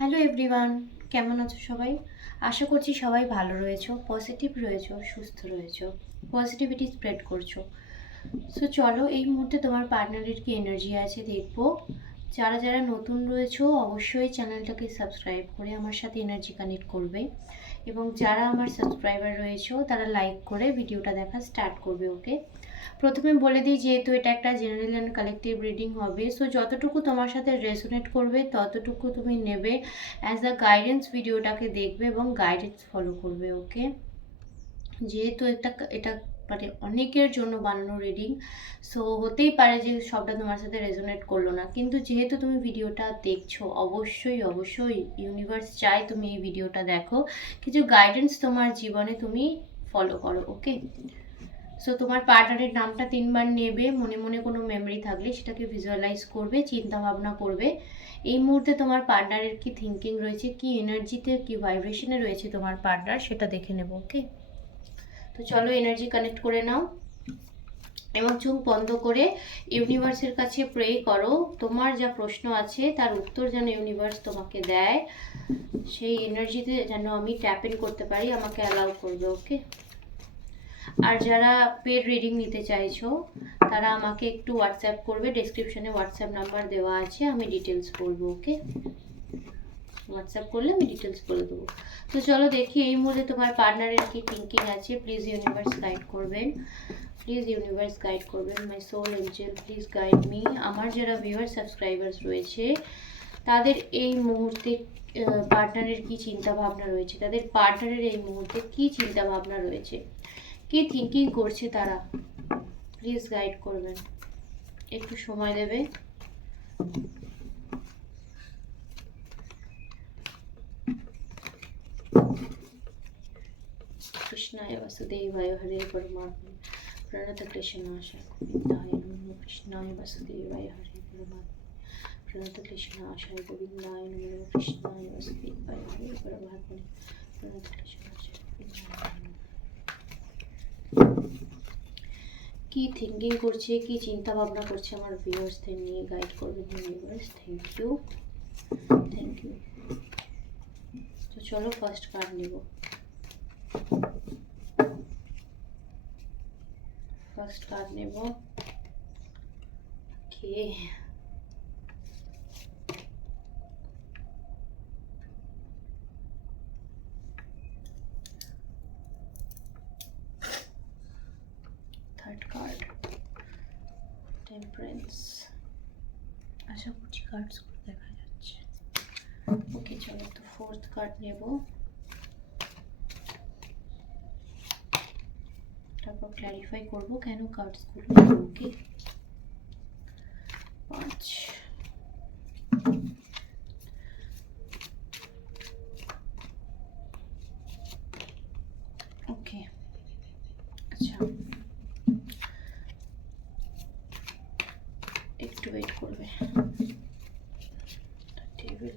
Hello everyone, কেমন আছো সবাই? আশা করছি সবাই ভালো রয়েছো, পজিটিভ রয়েছো, সুস্থ রয়েছো, পজিটিভিটি স্প্রেড করছো। সো চলো এই মুহূর্তে তোমার পার্টনারের কি এনার্জি আছে দেখবো। যারা যারা নতুন রয়েছো অবশ্যই চ্যানেলটাকে সাবস্ক্রাইব করে আমার সাথে এনার্জি কানেক্ট করবে, এবং যারা আমার সাবস্ক্রাইবার রয়েছো তারা লাইক করে ভিডিওটা দেখা স্টার্ট করবে। ওকে, প্রথমে বলে দিই যেহেতু এটা একটা জেনারেল অ্যান্ড কালেকটিভ রিডিং হবে, সো যতটুকু তোমার সাথে রেজোনেট করবে ততটুকু তুমি নেবে, অ্যাজ আ গাইডেন্স ভিডিওটাকে দেখবে এবং গাইডেন্স ফলো করবে। ওকে, যেহেতু এটা মানে অনেকের জন্য বানানো রিডিং, সো হতেই পারে যে সবটা তোমার সাথে রেজোনেট করলো না, কিন্তু যেহেতু তুমি ভিডিওটা দেখছো অবশ্যই অবশ্যই ইউনিভার্স চাই তুমি এই ভিডিওটা দেখো, কিছু গাইডেন্স তোমার জীবনে তুমি ফলো করো। ওকে, সো তোমার পার্টনারের নামটা 3বার নেবে, মনে মনে কোনো মেমরি থাকলে সেটাকে ভিজুয়ালাইজ করবে, চিন্তা ভাবনা করবে। এই মুহূর্তে তোমার পার্টনারের কি থিঙ্কিং রয়েছে, কি এনার্জিতে কি ভাইব্রেশনে রয়েছে তোমার পার্টনার, সেটা দেখে নেব। ওকে, তো চলো এনার্জি কানেক্ট করে নাও এবং চোখ বন্ধ করে ইউনিভার্সের কাছে প্রে করো। তোমার যা প্রশ্ন আছে তার উত্তর যেন ইউনিভার্স তোমাকে দেয়, সেই এনার্জিতে যেন আমি ট্যাপ ইন করতে পারি, আমাকে অ্যালাউ করবে। ওকে, আর যারা পেড রিডিং নিতে চাইছো তারা আমাকে একটু হোয়াটসঅ্যাপ করবে, ডেসক্রিপশনে হোয়াটসঅ্যাপ নাম্বার দেওয়া আছে, আমি ডিটেলস বলবো। ওকে, হোয়াটসঅ্যাপ করলে আমি ডিটেলস বলে দেবো। তো চলো দেখি এই মুহূর্তে তোমার পার্টনারের কি থিঙ্কিং আছে। প্লিজ ইউনিভার্স গাইড করবেন, প্লিজ ইউনিভার্স গাইড করবেন। My soul angel please guide me. আমার যারা ভিউয়ার সাবস্ক্রাইবার্স রয়েছে তাদের এই মুহূর্তে পার্টনারের কি চিন্তা ভাবনা রয়েছে, তাদের পার্টনারের এই মুহূর্তে কি চিন্তা ভাবনা রয়েছে, কি থিঙ্কিং করছে তারা, প্লিজ গাইড করবেন। একটু সময় দেবে। কৃষ্ণায় বাসুদেবায় হরে পরমাত্মা প্রণত ক্লেশনাশায় গোবিন্দায় নমঃ। কৃষ্ণায় বাসুদেবায় হরে পরমাত্মা প্রণত ক্লেশনাশায় গোবিন্দায় নমঃ। কৃষ্ণায় বাসুদেবায় হরে পরমাত্মা প্রণত ক্লেশনাশায় গোবিন্দায় নমঃ। কি থিঙ্কিং করছে, কি চিন্তা ভাবনা করছে আমার ভিউয়ার্সদের নিয়ে গাইড করবেন universe. Thank you, thank you. তো চলো ফার্স্ট কার্ড নেব। ফার্স্ট কার্ড নেব। Okay, third card temperance. আশা করছি কার্ডসগুলো দেখা যাচ্ছে। ওকে চলো, তো ফোর্থ কার্ড নেব, তারপর ক্ল্যারিফাই করব কেন কার্ডসগুলো। ওকে, 5। ওকে, আচ্ছা একটু ওয়েট করবে। Table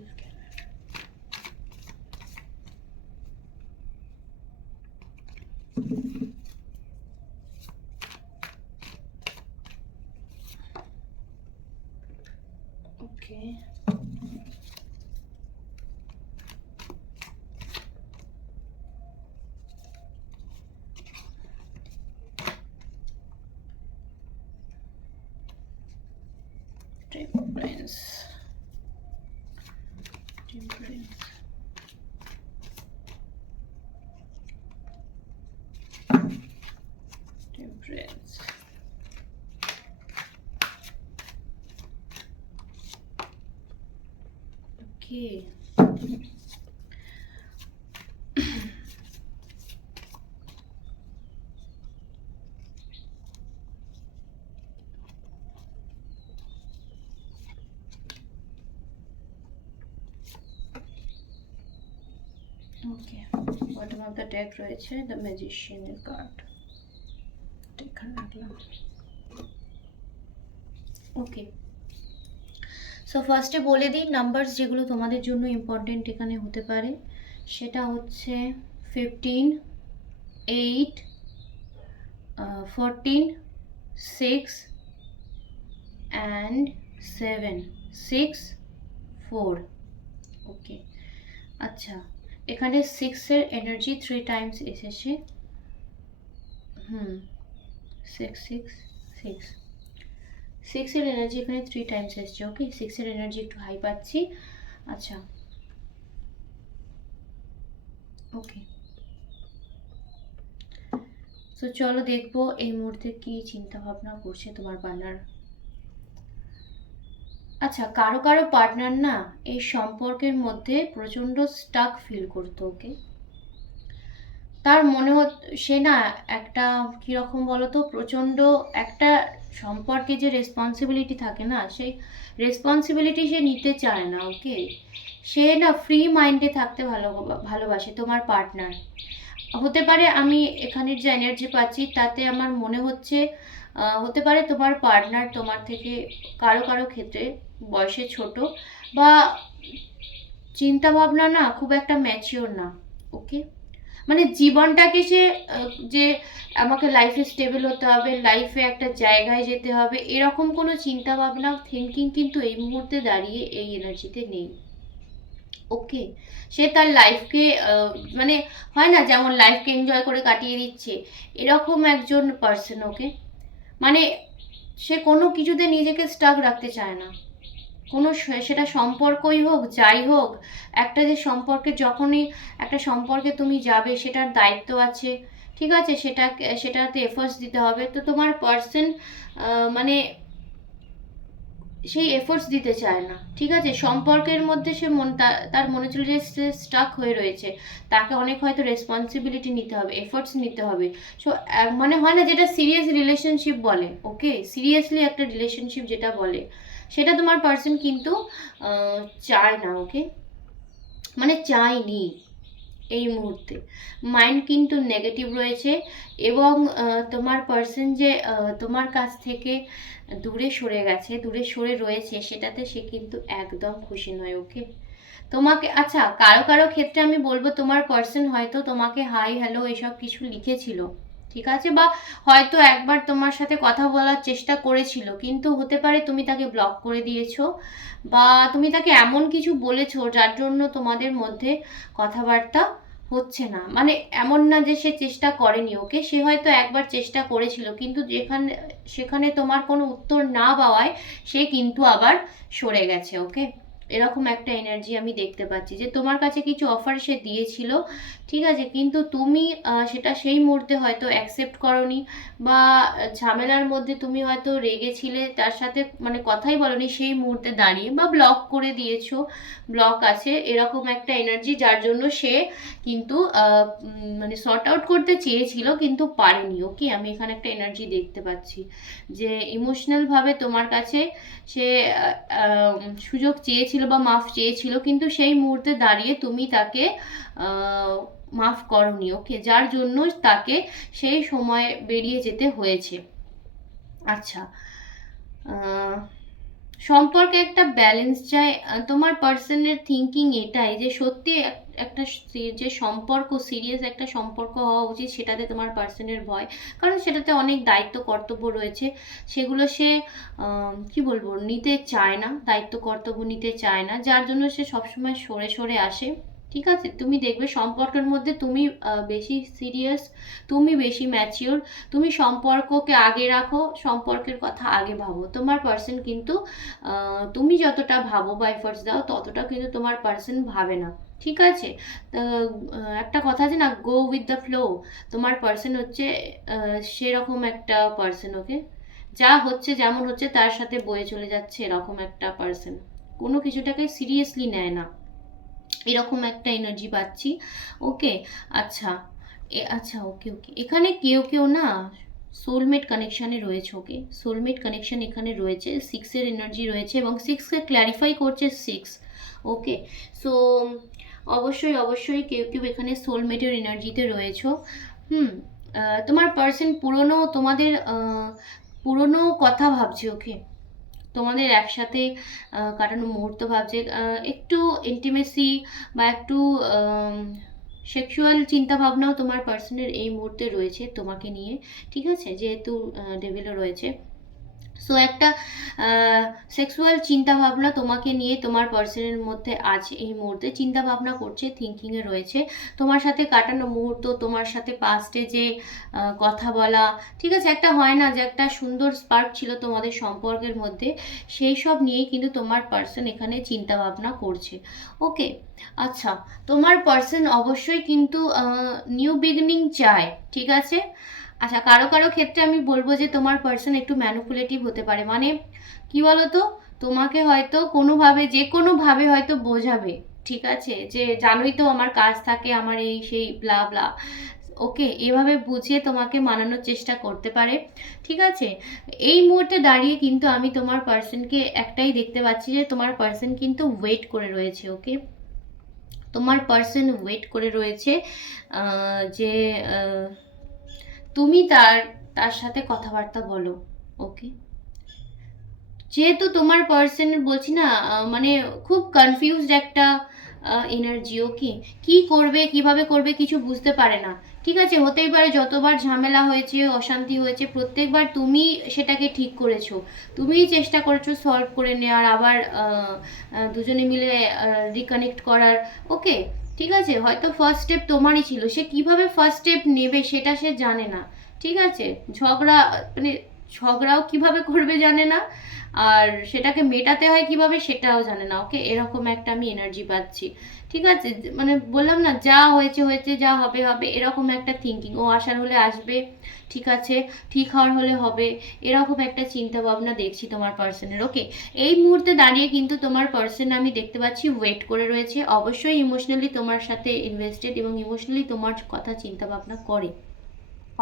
okay, temperance, temperance, temperance. Okay, okay, bottom of the deck রয়েছে দ্য ম্যাজিশিয়ানের কার্ড, এখানে রাখলাম। ওকে, সো ফার্স্টে বলে দিই নাম্বারস যেগুলো তোমাদের জন্য ইম্পর্টেন্ট এখানে হতে পারে, সেটা হচ্ছে 15, 8, 14, 6 অ্যান্ড 7, 6, 4। ওকে, আচ্ছা, এখানে সিক্সের এনার্জি 3 টাইমস এসেছে। হুম, সিক্স সিক্স সিক্স, সিক্সের এনার্জি এখানে 3 টাইমস এসছে। ওকে, সিক্সের এনার্জি একটু হাই পাচ্ছি। আচ্ছা, ওকে, তো চলো দেখবো এই মুহূর্তে কি চিন্তা ভাবনা করছে তোমার পার্টনার। আচ্ছা, কারো কারো পার্টনার না এই সম্পর্কের মধ্যে প্রচন্ড স্টাক ফিল করতো। ওকে, তার মনে সে না একটা কিরকম বলতো, প্রচন্ড একটা সম্পর্কে যে রেসপন্সিবিলিটি থাকে না, সেই রেসপন্সিবিলিটি সে নিতে চায় না। ওকে, সে না ফ্রি মাইন্ডে থাকতে ভালোবাসে তোমার পার্টনার। হতে পারে, আমি এখানের যে এনার্জি পাচ্ছি তাতে আমার মনে হচ্ছে হতে পারে তোমার পার্টনার তোমার থেকে কারো কারো ক্ষেত্রে বয়সে ছোট, বা চিন্তা ভাবনা না খুব একটা ম্যাচিওর না। ওকে, মানে জীবনটাকে সে যে আমাকে লাইফে স্টেবল হতে হবে, লাইফে একটা জায়গায় যেতে হবে, এরকম কোনো চিন্তা ভাবনা থিঙ্কিং কিন্তু এই মুহূর্তে দাঁড়িয়ে এই এনার্জিতে নেই। ওকে, সে তার লাইফকে মানে হয় না যেমন লাইফকে এনজয় করে কাটিয়ে দিচ্ছে, এরকম একজন পার্সন। ওকে, মানে সে কোনো কিছুতে নিজেকে স্টাক রাখতে চায় না। কোনো সেটা সম্পর্কই হোক, যাই হোক, একটা যে সম্পর্কে যখনই একটা সম্পর্কে তুমি যাবে সেটার দায়িত্ব আছে, ঠিক আছে, সেটাতে এফোর্টস দিতে হবে। তো তোমার পার্সন মানে সেই এফোর্টস দিতে চায় না। ঠিক আছে, সম্পর্কের মধ্যে সে তার মনে ছিল যে সে স্টাক হয়ে রয়েছে, তাকে অনেক হয়তো রেসপন্সিবিলিটি নিতে হবে, এফোর্টস নিতে হবে। সো মানে হয় না যেটা সিরিয়াস রিলেশনশিপ বলে। ওকে, সিরিয়াসলি একটা রিলেশনশিপ যেটা বলে, সেটা তোমার পার্সন কিন্তু চায় না। ওকে, মানে চায়নি এই মুহূর্তে। মাইন্ড কিন্তু নেগেটিভ রয়েছে, এবং তোমার পার্সন যে তোমার কাছ থেকে দূরে সরে গেছে, দূরে সরে রয়েছে, সেটাতে সে কিন্তু একদম খুশি নয়। ওকে, তোমাকে, আচ্ছা, কারো কারো ক্ষেত্রে আমি বলবো তোমার পার্সন হয়তো তোমাকে হাই হ্যালো এসব কিছু লিখেছিল, ঠিক আছে, বা হয়তো একবার তোমার সাথে কথা বলার চেষ্টা করেছিল, কিন্তু হতে পারে তুমি তাকে ব্লক করে দিয়েছো, বা তুমি তাকে এমন কিছু বলেছো যার জন্য তোমাদের মধ্যে কথাবার্তা হচ্ছে না। মানে এমন না যে সে চেষ্টা করেনি। ওকে, সে হয়তো একবার চেষ্টা করেছিল, কিন্তু সেখানে তোমার কোনো উত্তর না পাওয়ায় সে কিন্তু আবার সরে গেছে। ওকে, এরকম একটা এনার্জি আমি দেখতে পাচ্ছি যে তোমার কাছে কিছু অফার সে দিয়েছিল, ঠিক আছে, কিন্তু তুমি সেটা সেই মুহূর্তে হয়তো অ্যাকসেপ্ট করনি, বা ঝামেলার মধ্যে তুমি হয়তো রেগেছিলে, তার সাথে মানে কথাই বলনি সেই মুহূর্তে দাঁড়িয়ে, বা ব্লক করে দিয়েছো, ব্লক আছে, এরকম একটা এনার্জি, যার জন্য সে কিন্তু মানে সর্ট আউট করতে চেয়েছিল কিন্তু পারেনি। ওকে, আমি এখানে একটা এনার্জি দেখতে পাচ্ছি যে ইমোশনালভাবে তোমার কাছে সে সুযোগ চেয়েছিল বা মাফ চেয়েছিল, কিন্তু সেই মুহূর্তে দাঁড়িয়ে তুমি তাকে মাফ করনি। ওকে, যার জন্য তাকে সেই সময় বেরিয়ে যেতে হয়েছে। আচ্ছা, সম্পর্কে একটা ব্যালেন্স চাই। তোমার পার্সনের থিঙ্কিং এটাই যে সত্যি একটা যে সম্পর্ক, সিরিয়াস একটা সম্পর্ক হওয়া উচিত, সেটাতে তোমার পার্সনের ভয়, কারণ সেটাতে অনেক দায়িত্ব কর্তব্য রয়েছে, সেগুলো সে কি বলবো নিতে চায় না, দায়িত্ব কর্তব্য নিতে চায় না, যার জন্য সে সবসময় সরে সরে আসে। ঠিক আছে, তুমি দেখবে সম্পর্কের মধ্যে তুমি বেশি সিরিয়াস, তুমি বেশি ম্যাচিওর, তুমি সম্পর্ককে আগে রাখো, সম্পর্কের কথা আগে ভাবো। তোমার পার্সন কিন্তু তুমি যতটা ভাবো বা এফোর্টস দাও, ততটা কিন্তু তোমার পার্সন ভাবে না। ঠিক আছে, একটা কথা আছে না, গো উইথ দ্য ফ্লো, তোমার পার্সন হচ্ছে সেরকম একটা পার্সন। ওকে, যা হচ্ছে যেমন হচ্ছে তার সাথে বয়ে চলে যাচ্ছে, এরকম একটা পার্সন, কোনো কিছুটাকে সিরিয়াসলি নেয় না, এরকম একটা এনার্জি পাচ্ছি। ওকে, আচ্ছা, আচ্ছা, ওকে ওকে, এখানে কেউ কেউ না সোলমেট কানেকশানে রয়েছে। ওকে, সোলমেট কানেকশান এখানে রয়েছে, সিক্সের এনার্জি রয়েছে, এবং সিক্সকে ক্ল্যারিফাই করছে সিক্স। ওকে, সো অবশ্যই অবশ্যই কেউ কেউ এখানে সোলমেটের এনার্জিতে রয়েছে। হুম, তোমার পার্সন তোমাদের পুরনো কথা ভাবছে। ওকে, তোমাদের একসাথে কাটানো মুহূর্ত ভাবছে, একটু ইন্টিমেসি বা একটু সেক্সুয়াল চিন্তা ভাবনাও তোমার পার্সনের এই মুহূর্তে রয়েছে তোমাকে নিয়ে। ঠিক আছে, যেহেতু ডেভিলও রয়েছে, সো একটা সেক্সুয়াল চিন্তাভাবনা তোমাকে নিয়ে তোমার পার্সনের মধ্যে আছে, এই মুহূর্তে চিন্তাভাবনা করছে, থিঙ্কিংয়ে রয়েছে। তোমার সাথে কাটানো মুহূর্ত, তোমার সাথে পাস্টে যে কথা বলা, ঠিক আছে, একটা হয় না যে একটা সুন্দর স্পার্ক ছিল তোমাদের সম্পর্কের মধ্যে, সেই সব নিয়েই কিন্তু তোমার পার্সন এখানে চিন্তাভাবনা করছে। ওকে, আচ্ছা, তোমার পার্সন অবশ্যই কিন্তু নিউ বিগিনিং চায়, ঠিক আছে। আচ্ছা, কারো কারো ক্ষেত্রে আমি বলবো যে তোমার পার্সন একটু ম্যানিপুলেটিভ হতে পারে, মানে কি বলতো, তোমাকে হয়তো কোনোভাবে, যে কোনোভাবে হয়তো বোঝাবে, ঠিক আছে, যে জানোই তো আমার কাজ থাকে, আমার এই সেই ব্লা ব্লা, ওকে, এভাবে বুঝিয়ে তোমাকে মানানোর চেষ্টা করতে পারে, ঠিক আছে। এই মুহূর্তে দাঁড়িয়ে কিন্তু আমি তোমার পার্সনকে একটাই দেখতে পাচ্ছি, যে তোমার পার্সন কিন্তু ওয়েট করে রয়েছে, ওকে। তোমার পার্সন ওয়েট করে রয়েছে যে তুমি তার তার সাথে কথাবার্তা বলো, ওকে। যেহেতু তোমার পার্সন বলছি না, মানে খুব কনফিউজড একটা এনার্জি, ওকে। কি করবে, কিভাবে করবে, কিছু বুঝতে পারে না, ঠিক আছে। হতেই পারে যতবার ঝামেলা হয়েছে, অশান্তি হয়েছে, প্রত্যেকবার তুমি সেটাকে ঠিক করেছো, তুমিই চেষ্টা করেছো সলভ করে নেওয়ার, আবার দুজনে মিলে রিকানেক্ট করার, ওকে, ঠিক আছে। হয়তো ফার্স্ট স্টেপ তোমারই ছিল, সে কিভাবে ফার্স্ট স্টেপ নেবে সেটা সে জানে না, ঠিক আছে। ঝগড়া, মানে ঝগড়াও কিভাবে করবে জানে না, আর সেটাকে মেটাতে হয় কিভাবে সেটাও জানে না, ওকে। এরকম একটা আমি এনার্জি পাচ্ছি, ঠিক আছে। মানে বললাম না, যা হয়েছে হয়েছে, যা হবে হবে, এরকম একটা থিঙ্কিং, ও আসার হলে আসবে, ঠিক আছে, ঠিক হওয়ার হলে হবে, এরকম একটা চিন্তা ভাবনা দেখছি তোমার পার্সনের, ওকে। এই মুহূর্তে দাঁড়িয়ে কিন্তু তোমার পার্সন আমি দেখতে পাচ্ছি ওয়েট করে রয়েছে, অবশ্যই ইমোশনালি তোমার সাথে ইনভেস্টেড, এবং ইমোশনালি তোমার কথা চিন্তা ভাবনা করে,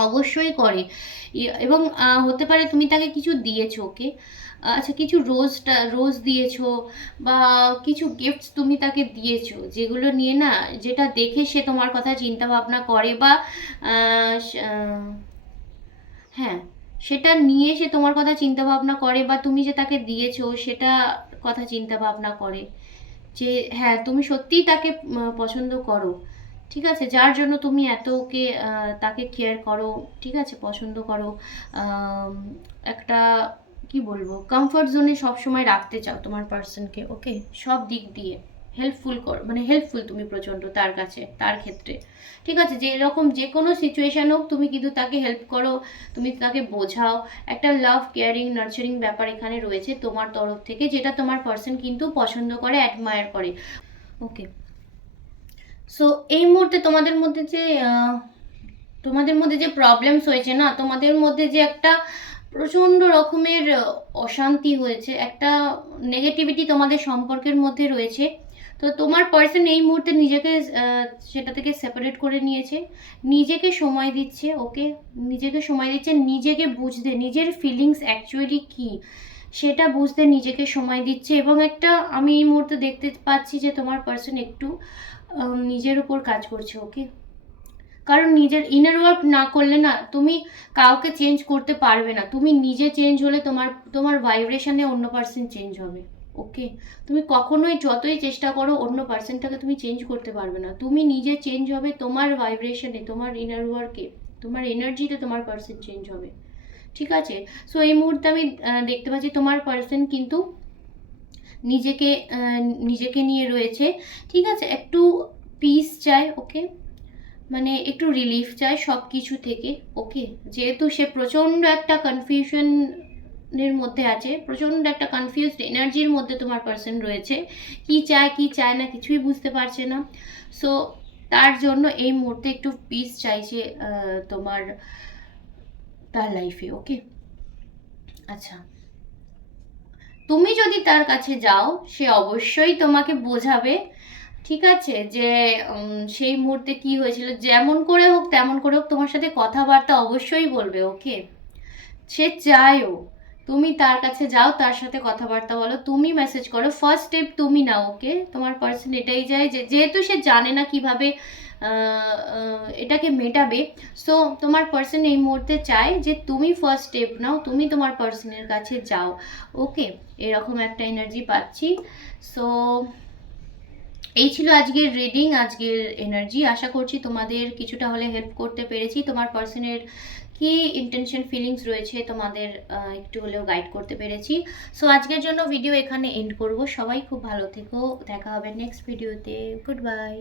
অবশ্যই করে। এবং হতে পারে তুমি তাকে কিছু দিয়েছো, ওকে। আচ্ছা, কিছু রোজ দিয়েছো, বা কিছু গিফটস তুমি তাকে দিয়েছো, যেগুলো নিয়ে না, যেটা দেখে সে তোমার কথা চিন্তা ভাবনা করে, বা হ্যাঁ, সেটা নিয়ে সে তোমার কথা চিন্তা ভাবনা করে, বা তুমি যে তাকে দিয়েছো সেটা কথা চিন্তা ভাবনা করে, যে হ্যাঁ, তুমি সত্যিই তাকে পছন্দ করো, ঠিক আছে, যার জন্য তুমি এত ওকে তাকে কেয়ার করো, ঠিক আছে, পছন্দ করো, আম, একটা কি বলবো, কমফর্ট জোনে সবসময় রাখতে চাও তোমার পার্সনকে, ওকে। সব দিক দিয়ে হেল্পফুল কর, মানে হেল্পফুল তুমি প্রচণ্ড তার কাছে, তার ক্ষেত্রে, ঠিক আছে। যে এরকম যে কোনো সিচুয়েশন হোক, তুমি কিন্তু তাকে হেল্প করো, তুমি তাকে বোঝাও, একটা লাভ, কেয়ারিং, নার্চারিং ব্যাপার এখানে রয়েছে তোমার তরফ থেকে, যেটা তোমার পার্সন কিন্তু পছন্দ করে, অ্যাডমায়ার করে, ওকে। সো এই মুহূর্তে তোমাদের মধ্যে যে প্রবলেমস হয়েছে না, তোমাদের মধ্যে যে একটা প্রচণ্ড রকমের অশান্তি হয়েছে, একটা নেগেটিভিটি তোমাদের সম্পর্কের মধ্যে রয়েছে, তো তোমার পার্সন এই মুহূর্তে নিজেকে সেটা থেকে সেপারেট করে নিয়েছে, নিজেকে সময় দিচ্ছে, ওকে। নিজেকে সময় দিচ্ছে, নিজেকে বুঝতে, নিজের ফিলিংস অ্যাকচুয়ালি কী সেটা বুঝতে নিজেকে সময় দিচ্ছে, এবং একটা আমি এই মুহূর্তে দেখতে পাচ্ছি যে তোমার পার্সন একটু নিজের উপর কাজ করছে, ওকে। কারণ নিজের ইনার ওয়ার্ক না করলে না, তুমি কাউকে চেঞ্জ করতে পারবে না, তুমি নিজে চেঞ্জ হলে তোমার তোমার ভাইব্রেশনে অন্য পার্সন চেঞ্জ হবে, ওকে। তুমি কখনোই যতই চেষ্টা করো অন্য পার্সনটাকে তুমি চেঞ্জ করতে পারবে না, তুমি নিজে চেঞ্জ হবে তোমার ভাইব্রেশনে, তোমার ইনার ওয়ার্কে, তোমার এনার্জিতে তোমার পার্সন চেঞ্জ হবে, ঠিক আছে। সো এই মুহূর্তে আমি দেখতে পাচ্ছি তোমার পার্সন কিন্তু নিজেকে নিজেকে নিয়ে রয়েছে, ঠিক আছে, একটু পিস চায়, ওকে। মানে একটু রিলিফ চায় সব কিছু থেকে, ওকে। যেহেতু সে প্রচণ্ড একটা কনফিউশনের মধ্যে আছে, প্রচণ্ড একটা কনফিউজড এনার্জির মধ্যে তোমার পার্সন রয়েছে, কি চায় কি চায় না কিছুই বুঝতে পারছে না। সো তার জন্য এই মুহূর্তে একটু পিস চাইছে তোমার তার লাইফে, ওকে। আচ্ছা, তুমি যদি তার কাছে যাও, সে অবশ্যই তোমাকে বোঝাবে, ঠিক আছে, যে সেই মুহূর্তে কি হয়েছিল, যেমন করে হোক তেমন করে হোক তোমার সাথে কথাবার্তা অবশ্যই বলবে, ওকে। সে চায়ও তুমি তার কাছে যাও, তার সাথে কথাবার্তা বলো, তুমি মেসেজ করো, ফার্স্ট স্টেপ তুমি নাও, ওকে। তোমার পার্সন এটাই চায়, যে যেহেতু সে জানে না কিভাবে এটাকে মেটাবে, সো তোমার পার্সন এই মুহূর্তে চায় যে তুমি ফার্স্ট স্টেপ নাও, তুমি তোমার পার্সনের কাছে যাও, ওকে। এরকম একটা এনার্জি পাচ্ছি। সো এই ছিল আজকের রিডিং, আজকের এনার্জি। আশা করছি তোমাদের কিছুটা হলে হেল্প করতে পেরেছি, তোমার পার্সনের কি ইন্টেনশন ফিলিংস রয়েছে তোমাদের একটু হলেও গাইড করতে পেরেছি। সো আজকের জন্য ভিডিও এখানে এন্ড করব। সবাই খুব ভালো থেকো, দেখা হবে নেক্সট ভিডিওতে। Good bye.